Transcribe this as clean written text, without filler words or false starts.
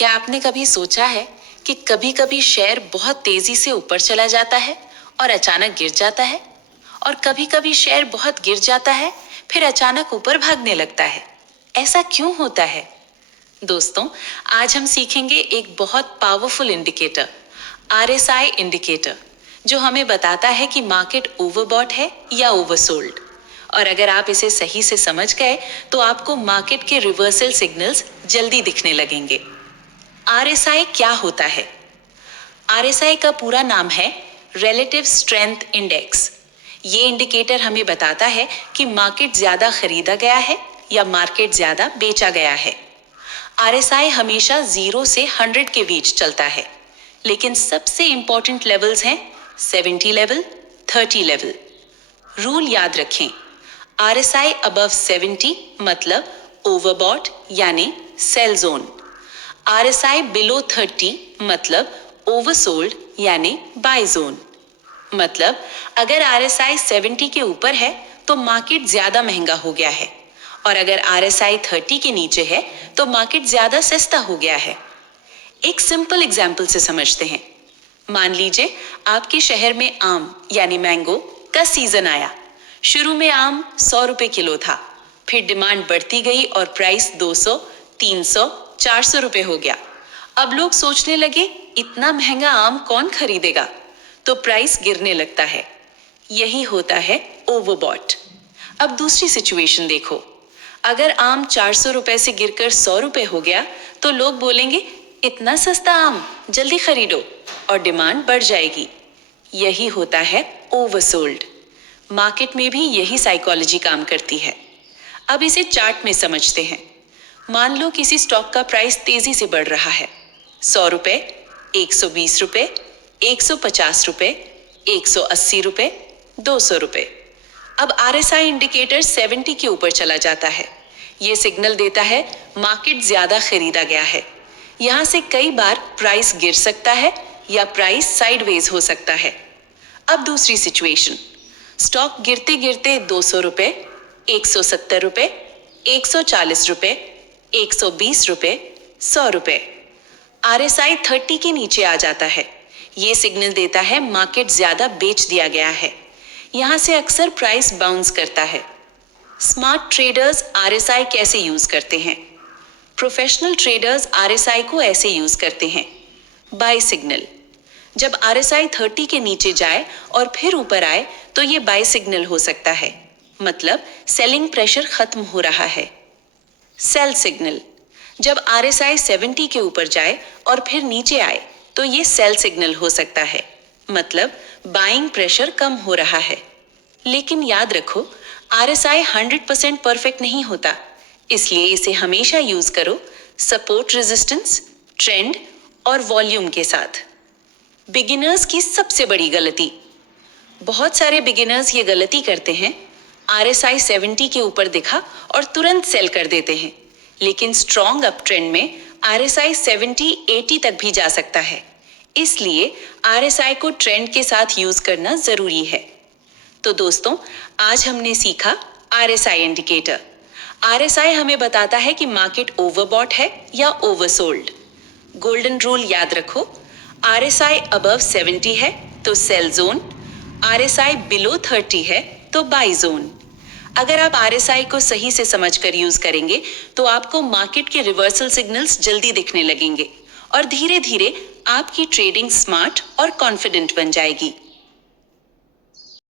क्या आपने कभी सोचा है कि कभी-कभी शेयर बहुत तेजी से ऊपर चला जाता है और अचानक गिर जाता है, और कभी-कभी शेयर बहुत गिर जाता है फिर अचानक ऊपर भागने लगता है। ऐसा क्यों होता है? दोस्तों, आज हम सीखेंगे एक बहुत पावरफुल इंडिकेटर, आरएसआई इंडिकेटर, जो हमें बताता है कि मार्केट ओवरबॉट है या ओवरसोल्ड। और अगर आप इसे सही से समझ गए तो आपको मार्केट के रिवर्सल सिग्नल्स जल्दी दिखने लगेंगे। आरएसआई क्या होता है? आरएसआई का पूरा नाम है रिलेटिव स्ट्रेंथ इंडेक्स। ये इंडिकेटर हमें बताता है कि मार्केट ज्यादा खरीदा गया है या मार्केट ज्यादा बेचा गया है। आरएसआई हमेशा 0 से 100 के बीच चलता है, लेकिन सबसे इंपॉर्टेंट लेवल्स हैं 70 लेवल, 30 लेवल। रूल याद रखें, आरएसआई अबव 70 मतलब ओवरबॉट यानी सेल जोन। आरएसआई बिलो 30 मतलब ओवरसोल्ड यानी बाय जोन। मतलब अगर आरएसआई 70 के ऊपर है तो मार्केट ज्यादा महंगा हो गया है, और अगर आरएसआई 30 के नीचे है तो मार्केट ज्यादा सस्ता हो गया है। एक सिंपल एग्जाम्पल से समझते हैं। मान लीजिए आपके शहर में आम यानी मैंगो का सीजन आया। शुरू में आम 100 रुपए किलो था, फिर डिमांड बढ़ती गई और प्राइस 200, 300, 400 रुपए हो गया। अब लोग सोचने लगे इतना महंगा आम कौन खरीदेगा, तो प्राइस गिरने लगता है। यही होता है ओवरबॉट। अब दूसरी सिचुएशन देखो, अगर आम 400 रुपए से गिरकर 100 रुपए हो गया तो लोग बोलेंगे इतना सस्ता आम, जल्दी खरीदो, और डिमांड बढ़ जाएगी। यही होता है ओवरसोल्ड। मार्केट में भी यही साइकोलॉजी काम करती है। अब इसे चार्ट में समझते हैं। मान लो किसी स्टॉक का प्राइस तेजी से बढ़ रहा है। 100 रुपए, 120 रुपए, 150 रुपए, 180 रुपए, 200 रुपए। अब आरएसआई इंडिकेटर 70 के ऊपर चला जाता है। ये सिग्नल देता है मार्केट ज्यादा खरीदा गया है। यहां से कई बार प्राइस गिर सकता है या प्राइस साइडवेज हो सकता है। अब दूसरी सिचुएशन, स्टॉक गिरते गिरते 200 रुपए, 170 रुपए, 140 रुपए, 120 रुपए, 100 रुपए। आरएसआई 30 के नीचे आ जाता है। ये सिग्नल देता है मार्केट ज्यादा बेच दिया गया है। यहां से अक्सर प्राइस बाउंस करता है। स्मार्ट ट्रेडर्स आरएसआई कैसे यूज करते हैं? प्रोफेशनल ट्रेडर्स आरएसआई को ऐसे यूज करते हैं। बाय सिग्नल, जब आरएसआई 30 के नीचे जाए और फिर ऊपर आए तो ये बाय सिग्नल हो सकता है, मतलब सेलिंग प्रेशर खत्म हो रहा है। सेल सिग्नल, जब आरएसआई 70 के ऊपर जाए और फिर नीचे आए तो ये सेल सिग्नल हो सकता है, मतलब बाइंग प्रेशर कम हो रहा है। लेकिन याद रखो, आरएसआई 100% परफेक्ट नहीं होता, इसलिए इसे हमेशा यूज करो सपोर्ट, रेजिस्टेंस, ट्रेंड और वॉल्यूम के साथ। बिगिनर्स की सबसे बड़ी गलती, बहुत सारे बिगिनर्स ये गलती करते हैं, आरएसआई 70 के ऊपर दिखा और तुरंत सेल कर देते हैं। लेकिन स्ट्रॉन्ग अप ट्रेंड में आरएसआई 70, 80 तक भी जा सकता है। इसलिए आरएसआई को ट्रेंड के साथ यूज करना जरूरी है। तो दोस्तों, आज हमने सीखा आरएसआई इंडिकेटर। आरएसआई हमें बताता है कि मार्केट ओवरबॉट है या ओवरसोल्ड। गोल्डन रूल याद रखो, आरएसआई अबव 70 है तो सेल जोन, आरएसआई बिलो 30 है तो बाय जोन। अगर आप आरएसआई को सही से समझकर यूज करेंगे तो आपको मार्केट के रिवर्सल सिग्नल्स जल्दी दिखने लगेंगे और धीरे धीरे आपकी ट्रेडिंग स्मार्ट और कॉन्फिडेंट बन जाएगी।